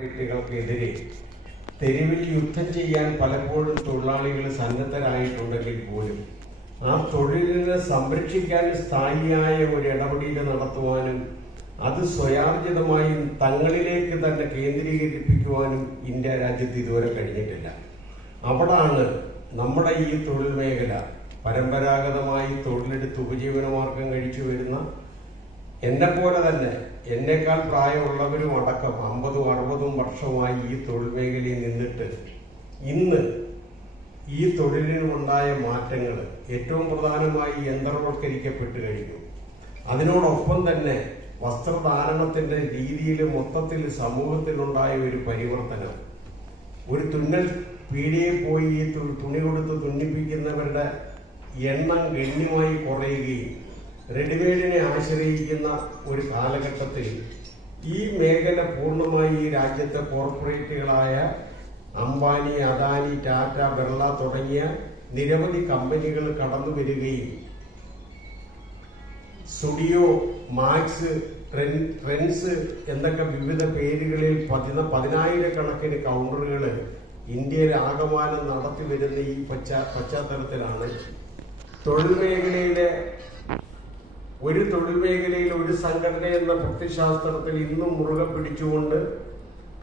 ക്കെതിരെ തെരുവിൽ യുദ്ധം ചെയ്യാൻ പലപ്പോഴും തൊഴിലാളികൾ സന്നദ്ധരായിട്ടുണ്ടെങ്കിൽ പോലും ആ തൊഴിലിനെ സംരക്ഷിക്കാൻ സ്ഥായിയായ ഒരു ഇടപെടൽ നടത്തുവാനും അത് സ്വയാർജിതമായി തങ്ങളിലേക്ക് തന്നെ കേന്ദ്രീകരിപ്പിക്കുവാനും ഇന്ത്യ രാജ്യത്ത് ഇതുവരെ കഴിഞ്ഞിട്ടില്ല. അവിടാണ് നമ്മുടെ ഈ തൊഴിൽ മേഖല പരമ്പരാഗതമായി തൊഴിലെടുത്ത് ഉപജീവനമാർഗം കഴിച്ചു വരുന്ന എന്നെപ്പോലെ തന്നെ എന്നേക്കാൾ പ്രായമുള്ളവരും അടക്കം 50-60 വർഷമായി ഈ തൊഴിൽ മേഖലയിൽ നിന്നിട്ട് ഇന്ന് ഈ തൊഴിലിനുണ്ടായ മാറ്റങ്ങൾ ഏറ്റവും പ്രധാനമായി യന്ത്രവൽക്കരിക്കപ്പെട്ട് കഴിഞ്ഞു. അതിനോടൊപ്പം തന്നെ വസ്ത്രധാരണത്തിന്റെ രീതിയിൽ മൊത്തത്തിൽ സമൂഹത്തിലുണ്ടായ ഒരു പരിവർത്തനം, ഒരു തുന്നൽ പീടികയിൽ പോയി ഈ തുണി കൊടുത്ത് തുന്നിപ്പിക്കുന്നവരുടെ എണ്ണം ഗണ്യമായി കുറയുകയും റെഡിമെയ്ഡിനെ ആശ്രയിക്കുന്ന ഒരു കാലഘട്ടത്തിൽ ഈ മേഖല പൂർണ്ണമായി ഈ രാജ്യത്തെ കോർപ്പറേറ്റുകളായ അംബാനി, അദാനി, ടാറ്റ, ബിർള തുടങ്ങിയ നിരവധി കമ്പനികൾ കടന്നു വരികയും സ്റ്റുഡിയോ, മാക്സ്, ട്രെൻഡ്സ് എന്നൊക്കെ വിവിധ പേരുകളിൽ 10,000-കണക്കിന് കൗണ്ടറുകൾ ഇന്ത്യയിൽ ആകമാനം നടത്തി വരുന്ന ഈ പശ്ചാത്തലത്തിലാണ് തൊഴിൽ മേഖലയിലെ ഒരു സംഘടന എന്ന പ്രത്യയശാസ്ത്രത്തിൽ ഇന്നും മുറുകെ പിടിച്ചുകൊണ്ട്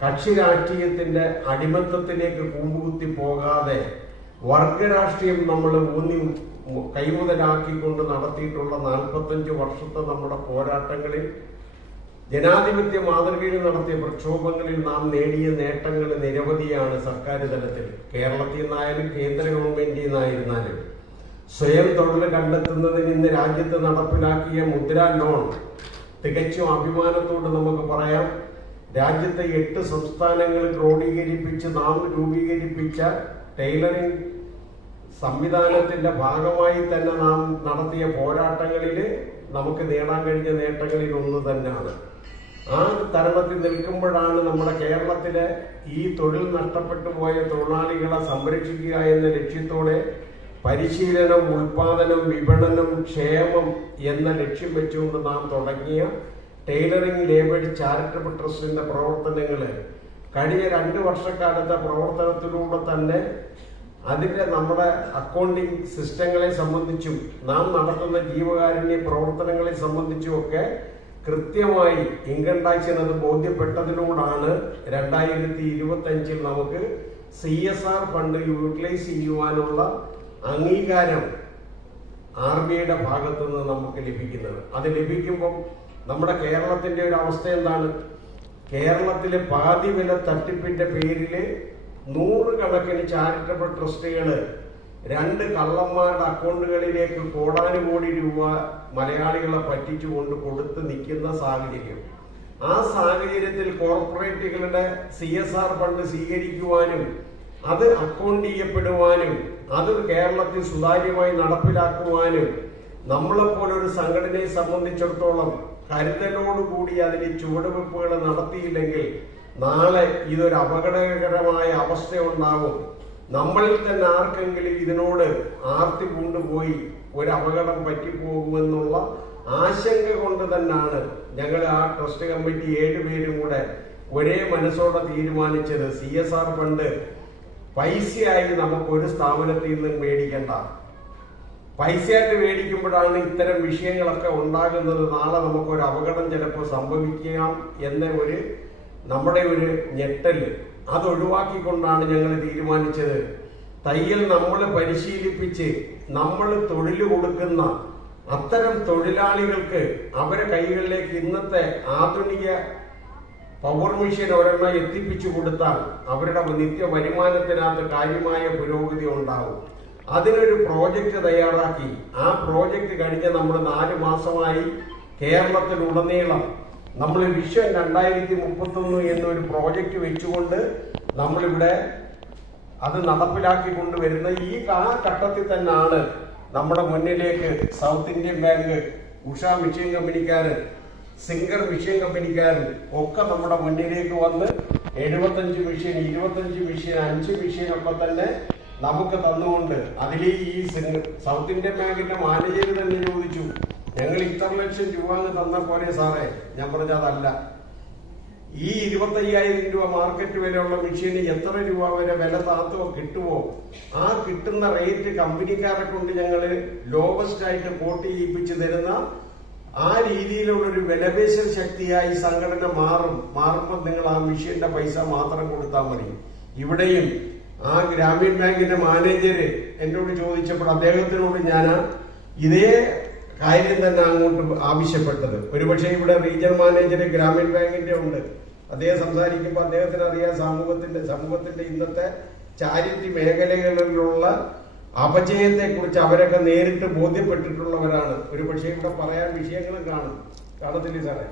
കക്ഷി രാഷ്ട്രീയത്തിന്റെ അടിമത്തത്തിലേക്ക് കൂമ്പുകുത്തി പോകാതെ വർഗരാഷ്ട്രീയം നമ്മൾ കൈമുതലാക്കിക്കൊണ്ട് നടത്തിയിട്ടുള്ള 45 വർഷത്തെ നമ്മുടെ പോരാട്ടങ്ങളിൽ ജനാധിപത്യ മാതൃകയിൽ നടത്തിയ പ്രക്ഷോഭങ്ങളിൽ നാം നേടിയ നേട്ടങ്ങൾ നിരവധിയാണ്. സർക്കാർ തലത്തിൽ കേരളത്തിൽ നിന്നായാലും കേന്ദ്ര ഗവൺമെന്റിൽ നിന്നായിരുന്നാലും സ്വയം തൊഴിൽ കണ്ടെത്തുന്നതിന് ഇന്ന് രാജ്യത്ത് നടപ്പിലാക്കിയ മുദ്ര ലോൺ തികച്ചും അഭിമാനത്തോട് നമുക്ക് പറയാം. രാജ്യത്തെ 8 സംസ്ഥാനങ്ങൾ ക്രോഡീകരിപ്പിച്ച് നാം രൂപീകരിപ്പിച്ച ടൈലറിംഗ് സംവിധാനത്തിന്റെ ഭാഗമായി തന്നെ നാം നടത്തിയ പോരാട്ടങ്ങളിൽ നമുക്ക് നേടാൻ കഴിഞ്ഞ നേട്ടങ്ങളിൽ ഒന്ന് തന്നെയാണ്. ആ തരണത്തിൽ നിൽക്കുമ്പോഴാണ് നമ്മുടെ കേരളത്തിലെ ഈ തൊഴിൽ നഷ്ടപ്പെട്ടു പോയ തൊഴിലാളികളെ സംരക്ഷിക്കുക എന്ന ലക്ഷ്യത്തോടെ പരിശീലനം, ഉൽപാദനം, വിപണനം, ക്ഷേമം എന്ന ലക്ഷ്യം വെച്ചുകൊണ്ട് നാം തുടങ്ങിയ ടൈലറിംഗ് ലേബർ ചാരിറ്റബിൾ ട്രസ്റ്റിന്റെ പ്രവർത്തനങ്ങൾ കഴിഞ്ഞ 2 വർഷക്കാലത്തെ പ്രവർത്തനത്തിലൂടെ തന്നെ നമ്മുടെ അക്കൗണ്ടിംഗ് സിസ്റ്റങ്ങളെ സംബന്ധിച്ചും നാം നടത്തുന്ന ജീവകാരുണ്യ പ്രവർത്തനങ്ങളെ സംബന്ധിച്ചുമൊക്കെ കൃത്യമായി ഇൻകം ടാക്സിന് അത് ബോധ്യപ്പെട്ടതിലൂടാണ് 2025 നമുക്ക് CSR ഫണ്ട് യൂട്ടിലൈസ് ചെയ്യുവാനുള്ള അംഗീകാരം RBIയുടെ ഭാഗത്തുനിന്ന് നമുക്ക് ലഭിക്കുന്നത്. അത് ലഭിക്കുമ്പോൾ നമ്മുടെ കേരളത്തിന്റെ ഒരു അവസ്ഥ എന്താണ്? കേരളത്തിലെ പാതി വില തട്ടിപ്പിന്റെ പേരിൽ 100 കണക്കിന് ചാരിറ്റബിൾ ട്രസ്റ്റുകൾ 2 കള്ളന്മാരുടെ അക്കൗണ്ടുകളിലേക്ക് കോടാനുകോടി രൂപ മലയാളികളെ പറ്റിച്ചുകൊണ്ട് കൊടുത്ത് നിൽക്കുന്ന സാഹചര്യം. ആ സാഹചര്യത്തിൽ കോർപ്പറേറ്റുകളുടെ CSR ഫണ്ട് സ്വീകരിക്കുവാനും അത് അക്കൗണ്ട് ചെയ്യപ്പെടുവാനും അത് കേരളത്തിൽ സുതാര്യമായി നടപ്പിലാക്കുവാനും നമ്മളെപ്പോലൊരു സംഘടനയെ സംബന്ധിച്ചിടത്തോളം കരുതലോടുകൂടി അതിന് ചുവടുവെപ്പുകൾ നടത്തിയില്ലെങ്കിൽ നാളെ ഇതൊരു അപകടകരമായ അവസ്ഥയുണ്ടാകും. നമ്മളിൽ തന്നെ ആർക്കെങ്കിലും ഇതിനോട് ആർത്തി കൊണ്ടുപോയി ഒരു അപകടം പറ്റിപ്പോകുമെന്നുള്ള ആശങ്ക കൊണ്ട് തന്നെയാണ് ഞങ്ങൾ ആ ട്രസ്റ്റ് കമ്മിറ്റി 7 പേരും കൂടെ ഒരേ മനസ്സോടെ തീരുമാനിച്ചത് CSR ഫണ്ട് പൈസയായി നമുക്ക് ഒരു സ്ഥാപനത്തിൽ നിന്നും മേടിക്കണ്ട. പൈസയായിട്ട് മേടിക്കുമ്പോഴാണ് ഇത്തരം വിഷയങ്ങളൊക്കെ ഉണ്ടാകുന്നത്. നാളെ നമുക്കൊരു അപകടം ചിലപ്പോൾ സംഭവിക്കാം എന്ന നമ്മുടെ ഒരു ഞെട്ടല് അത് ഒഴിവാക്കിക്കൊണ്ടാണ് ഞങ്ങൾ തീരുമാനിച്ചത്. തയ്യൽ നമ്മൾ പരിശീലിപ്പിച്ച് നമ്മൾ തൊഴിൽ കൊടുക്കുന്ന അത്തരം തൊഴിലാളികൾക്ക് അവരെ കൈകളിലേക്ക് ഇന്നത്തെ ആധുനിക പവർ മെഷീൻ ഒരെണ്ണം എത്തിപ്പിച്ചു കൊടുത്താൽ അവരുടെ നിത്യ വരുമാനത്തിനകത്ത് കാര്യമായ പുരോഗതി ഉണ്ടാകും. അതിനൊരു പ്രോജക്റ്റ് തയ്യാറാക്കി ആ പ്രോജക്റ്റ് കഴിഞ്ഞ് നമ്മൾ 4 മാസമായി കേരളത്തിലുടനീളം നമ്മൾ വിഷൻ 2031 എന്നൊരു പ്രോജക്റ്റ് വെച്ചുകൊണ്ട് നമ്മളിവിടെ അത് നടപ്പിലാക്കി കൊണ്ടുവരുന്ന ആ ഘട്ടത്തിൽ തന്നെയാണ് നമ്മുടെ മുന്നിലേക്ക് South Indian Bank, Usha machine കമ്പനിക്കാരൻ, സിംഗർ മിഷ്യൻ കമ്പനിക്കാരൻ ഒക്കെ നമ്മുടെ മുന്നിലേക്ക് വന്ന് 75 മിഷ്യൻ, 25 മിഷ്യൻ, 5 മിഷ്യൻ ഒക്കെ തന്നെ നമുക്ക് തന്നുകൊണ്ട് അതിൽ ഈ സൗത്ത് ഇന്ത്യൻ ബാങ്കിന്റെ മാനേജർ തന്നെ ചോദിച്ചു, ഞങ്ങൾ ഇത്ര ലക്ഷം രൂപ തന്ന പോലെ സാറേ. ഞാൻ പറഞ്ഞതല്ല, ഈ 25,000 രൂപ മാർക്കറ്റ് വിലയുള്ള മെഷീന് എത്ര രൂപ വരെ വില താത്തുവോ കിട്ടുമോ, ആ കിട്ടുന്ന റേറ്റ് കമ്പനിക്കാരെ കൊണ്ട് ഞങ്ങൾ ലോവസ്റ്റ് ആയിട്ട് കോട്ട് ചെയ്യിപ്പിച്ച് തരുന്ന ആ രീതിയിലുള്ള ഒരു വിലപേശൽ ശക്തിയായി സംഘടന മാറുമ്പോൾ നിങ്ങൾ ആ മെഷീന്റെ പൈസ മാത്രം കൊടുത്താൽ മതി. ഇവിടെയും ആ ഗ്രാമീൺ ബാങ്കിന്റെ മാനേജര് എന്നോട് ചോദിച്ചപ്പോൾ അദ്ദേഹത്തിനോട് ഞാൻ ഇതേ കാര്യം തന്നെ അങ്ങോട്ട് ആവശ്യപ്പെട്ടത്. ഒരുപക്ഷെ ഇവിടെ റീജിയണൽ മാനേജർ ഗ്രാമീൺ ബാങ്കിന്റെ ഉണ്ട്. അദ്ദേഹം സംസാരിക്കുമ്പോൾ അദ്ദേഹത്തിന് അറിയാം സമൂഹത്തിന്റെ ഇന്നത്തെ ചാരിറ്റി മേഖലകളിലുള്ള അപജയത്തെ കുറിച്ച് അവരൊക്കെ നേരിട്ട് ബോധ്യപ്പെട്ടിട്ടുള്ളവരാണ്. ഒരുപക്ഷെ ഇവിടെ പറയാൻ വിഷയങ്ങളും കാണത്തില്ലേ സാറേ?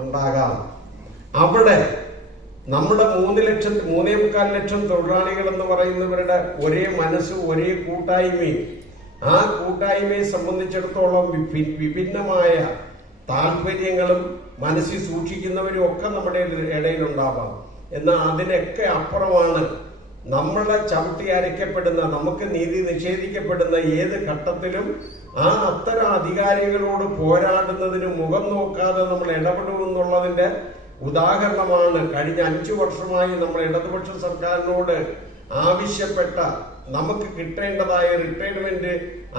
ഉണ്ടാകാം. അവിടെ നമ്മുടെ 3.25 ലക്ഷം തൊഴിലാളികൾ എന്ന് പറയുന്നവരുടെ ഒരേ മനസ്സും ഒരേ കൂട്ടായ്മയും ആ കൂട്ടായ്മയെ സംബന്ധിച്ചിടത്തോളം വിഭിന്നമായ താല്പര്യങ്ങളും മനസ്സിൽ സൂക്ഷിക്കുന്നവരും ഒക്കെ നമ്മുടെ ഇടയിലുണ്ടാവാം. എന്നാൽ അതിനൊക്കെ അപ്പുറമാണ് നമ്മളെ ചവിട്ടി അരയ്ക്കപ്പെടുന്ന, നമുക്ക് നീതി നിഷേധിക്കപ്പെടുന്ന ഏത് ഘട്ടത്തിലും ആ അത്തരം അധികാരികളോട് പോരാടുന്നതിന് മുഖം നോക്കാതെ നമ്മൾ ഇടപെടുമെന്നുള്ളതിന്റെ ഉദാഹരണമാണ് കഴിഞ്ഞ 5 വർഷമായി നമ്മൾ ഇടതുപക്ഷ സർക്കാരിനോട് ആവശ്യപ്പെട്ട നമുക്ക് കിട്ടേണ്ടതായ റിട്ടയർമെന്റ്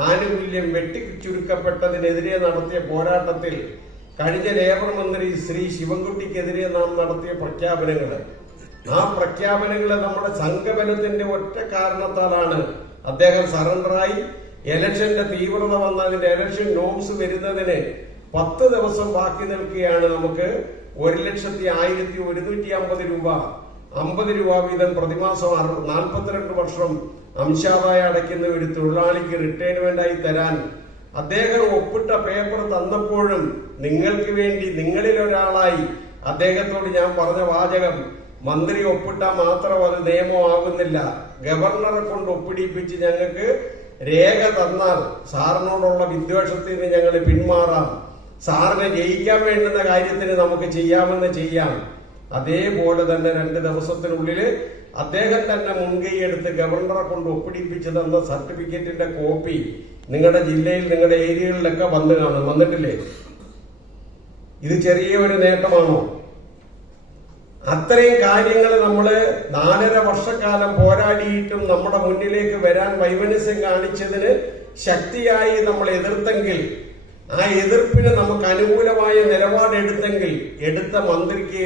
ആനുകൂല്യം വെട്ടിച്ചുരുക്കപ്പെട്ടതിനെതിരെ നടത്തിയ പോരാട്ടത്തിൽ കഴിഞ്ഞ ലേബർ മന്ത്രി ശ്രീ ശിവൻകുട്ടിക്കെതിരെ നാം നടത്തിയ പ്രഖ്യാപനങ്ങള്. ആ പ്രഖ്യാപനങ്ങള് നമ്മുടെ സംഘബലത്തിന്റെ ഒറ്റ കാരണത്താലാണ് അദ്ദേഹം സറണ്ടറായി. ഇലക്ഷന്റെ തീവ്രത വന്നതിന്റെ ഇലക്ഷൻ നോംസ് വരുന്നതിന് 10 ദിവസം ബാക്കി നിൽക്കുകയാണ്. നമുക്ക് 1,01,150 രൂപ 50 രൂപ വീതം പ്രതിമാസം 42 വർഷം അംശാദായ അടയ്ക്കുന്ന ഒരു തൊഴിലാളിക്ക് റിട്ടയർമെന്റായി തരാൻ അദ്ദേഹം ഒപ്പിട്ട പേപ്പർ തന്നപ്പോഴും നിങ്ങൾക്ക് വേണ്ടി നിങ്ങളിൽ ഒരാളായി അദ്ദേഹത്തോട് ഞാൻ പറഞ്ഞ വാചകം, മന്ത്രി ഒപ്പിട്ടാൽ മാത്രം അത് നിയമമാകുന്നില്ല, ഗവർണറെ കൊണ്ട് ഒപ്പിടിപ്പിച്ച് ഞങ്ങൾക്ക് രേഖ തന്നാൽ സാറിനോടുള്ള വിദ്വേഷത്തിൽ നിന്ന് ഞങ്ങൾ പിന്മാറാം, സാറിനെ ജയിക്കാൻ വേണ്ടുന്ന കാര്യത്തിന് നമുക്ക് ചെയ്യാമെന്ന് ചെയ്യാം. അതേപോലെ തന്നെ 2 ദിവസത്തിനുള്ളിൽ അദ്ദേഹം തന്നെ മുൻകൈയെടുത്ത് ഗവർണറെ കൊണ്ട് ഒപ്പിടിപ്പിച്ചു തന്ന സർട്ടിഫിക്കറ്റിന്റെ കോപ്പി നിങ്ങളുടെ ജില്ലയിൽ നിങ്ങളുടെ ഏരിയകളിലൊക്കെ വന്നിട്ടില്ലേ? ഇത് ചെറിയ ഒരു നേട്ടമാണോ? അത്രയും കാര്യങ്ങൾ നമ്മള് 4.5 വർഷക്കാലം പോരാടിയിട്ടും നമ്മുടെ മുന്നിലേക്ക് വരാൻ വൈമനസ്യം കാണിച്ചതിന് ശക്തിയായി നമ്മൾ എതിർത്തെങ്കിൽ, ആ എതിർപ്പിന് നമുക്ക് അനുകൂലമായ നിലപാടെടുത്തെങ്കിൽ എടുത്ത മന്ത്രിക്ക്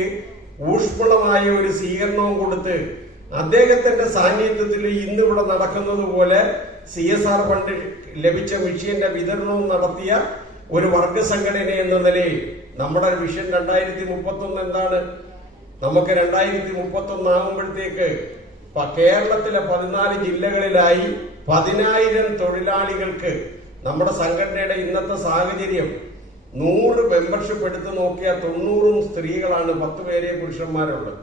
ഊഷ്മളമായ ഒരു സ്വീകരണവും കൊടുത്ത് അദ്ദേഹത്തിന്റെ സാന്നിധ്യത്തിൽ ഇന്നിവിടെ നടക്കുന്നത് പോലെ CSR ഫണ്ട് ലഭിച്ച മെഷീന്റെ വിതരണവും നടത്തിയ ഒരു വർഗ സംഘടന എന്ന നിലയിൽ നമ്മുടെ വിഷൻ 2031 എന്താണ്? നമുക്ക് 2031 ആകുമ്പോഴത്തേക്ക് കേരളത്തിലെ 14 ജില്ലകളിലായി 10,000 തൊഴിലാളികൾക്ക് നമ്മുടെ സംഘടനയുടെ ഇന്നത്തെ സാഹചര്യം 100 മെമ്പർഷിപ്പ് എടുത്ത് നോക്കിയാൽ 90 സ്ത്രീകളാണ്, 10 പേരെ പുരുഷന്മാരുണ്ട്.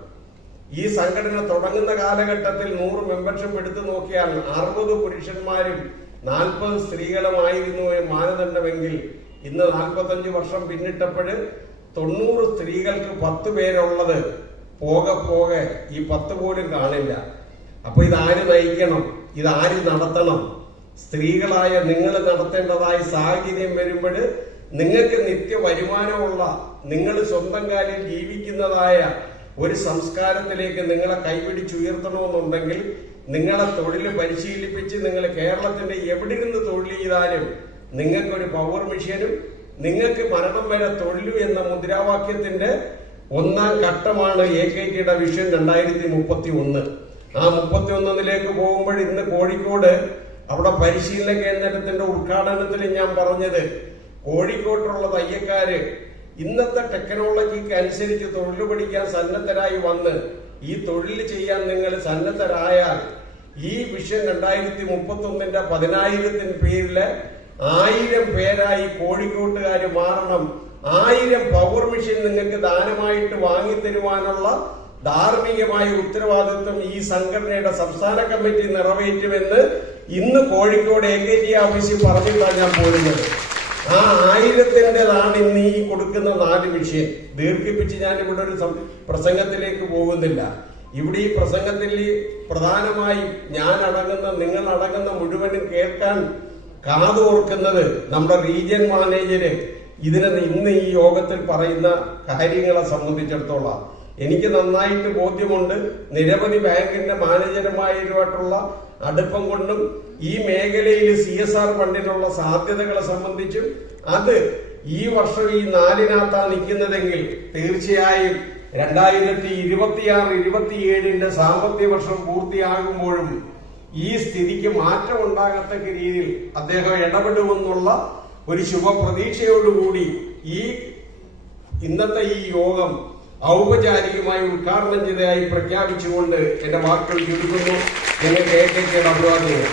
ഈ സംഘടന തുടങ്ങുന്ന കാലഘട്ടത്തിൽ 100 മെമ്പർഷിപ്പ് എടുത്തു നോക്കിയാൽ 60 പുരുഷന്മാരും 40 സ്ത്രീകളുമായിരുന്നു മാനദണ്ഡമെങ്കിൽ ഇന്ന് 45 വർഷം പിന്നിട്ടപ്പോൾ 90 സ്ത്രീകൾക്ക് 10 പേരുള്ളത് പോകെ ഈ 10 പോലും കാണില്ല. അപ്പൊ ഇതാര് നയിക്കണം? ഇതാര് നടത്തണം? സ്ത്രീകളായ നിങ്ങൾ നടത്തേണ്ടതായ സാഹചര്യം വരുമ്പോൾ നിങ്ങൾക്ക് നിത്യ വരുമാനമുള്ള, നിങ്ങൾ സ്വന്തം കാലിൽ ജീവിക്കുന്നതായ ഒരു സംസ്കാരത്തിലേക്ക് നിങ്ങളെ കൈപിടിച്ചുയർത്തണമെന്നുണ്ടെങ്കിൽ നിങ്ങളെ തൊഴിൽ പരിശീലിപ്പിച്ച് നിങ്ങൾ കേരളത്തിന്റെ എവിടെ നിന്ന് തൊഴിൽ ചെയ്താലും നിങ്ങൾക്കൊരു പവർ മെഷീനും നിങ്ങൾക്ക് മരണം വരെ തൊഴിലും എന്ന മുദ്രാവാക്യത്തിന്റെ 1ാം ഘട്ടമാണ് AKTയുടെ വിഷൻ 2031. ആ 31ലേക്ക് പോകുമ്പോൾ ഇന്ന് കോഴിക്കോട് അവിടെ പരിശീലന കേന്ദ്രത്തിന്റെ ഉദ്ഘാടനത്തിൽ ഞാൻ പറഞ്ഞത്, കോഴിക്കോട്ടുള്ള തയ്യക്കാര് ഇന്നത്തെ ടെക്നോളജിക്ക് അനുസരിച്ച് തൊഴിൽ പഠിക്കാൻ സന്നദ്ധരായി വന്ന് ഈ തൊഴിൽ ചെയ്യാൻ നിങ്ങൾ സന്നദ്ധരായാൽ ഈ വിഷൻ 2031ന്റെ 10,000 പേരില് 1000 പേരായി കോഴിക്കോട്ടുകാര് മാറണം. 1000 പവർ മെഷീൻ നിങ്ങൾക്ക് ദാനമായിട്ട് വാങ്ങിത്തരുവാനുള്ള ധാർമ്മികമായ ഉത്തരവാദിത്വം ഈ സംഘടനയുടെ സംസ്ഥാന കമ്മിറ്റി നിറവേറ്റുമെന്ന് ഇന്ന് കോഴിക്കോട് AKT ഓഫീസിൽ പറഞ്ഞിട്ടാണ് ഞാൻ പോരുന്നത്. ആ 1000ന്റേതാണ് ഇന്ന് ഈ കൊടുക്കുന്ന 4 മെഷീൻ. ദീർഘിപ്പിച്ച് ഞാൻ ഇവിടെ ഒരു പ്രസംഗത്തിലേക്ക് പോകുന്നില്ല. ഇവിടെ ഈ പ്രസംഗത്തിൽ പ്രധാനമായി ഞാൻ അടങ്ങുന്ന, നിങ്ങൾ അടങ്ങുന്ന മുഴുവനും കേൾക്കാൻ കാതോർക്കുന്നത് നമ്മുടെ റീജിയൻ മാനേജര് ഇന്ന് ഈ യോഗത്തിൽ പറയുന്ന കാര്യങ്ങളെ സംബന്ധിച്ചിടത്തോളം എനിക്ക് നന്നായിട്ട് ബോധ്യമുണ്ട്. നിരവധി ബാങ്കിന്റെ മാനേജർമാരുമായിട്ടുള്ള അടുപ്പം കൊണ്ടും ഈ മേഖലയിൽ CSR ഫണ്ടിനുള്ള സാധ്യതകളെ സംബന്ധിച്ചും അത് ഈ വർഷം ഈ 4-നകത്താണ് നിൽക്കുന്നതെങ്കിൽ തീർച്ചയായും 2026-27 സാമ്പത്തിക വർഷം പൂർത്തിയാകുമ്പോഴും ഈ സ്ഥിതിക്ക് മാറ്റം ഉണ്ടാകത്തക്ക രീതിയിൽ അദ്ദേഹം ഇടപെടുമെന്നുള്ള ഒരു ശുഭപ്രതീക്ഷയോടുകൂടി ഇന്നത്തെ ഈ യോഗം ഔപചാരികമായി ഉദ്ഘാടനം ചെയ്തതായി പ്രഖ്യാപിച്ചുകൊണ്ട് എന്റെ വാക്കുകൾ ചുരുക്കുന്നു. നിങ്ങൾക്ക് ഏകദേശം അഭിവാദ്യങ്ങൾ.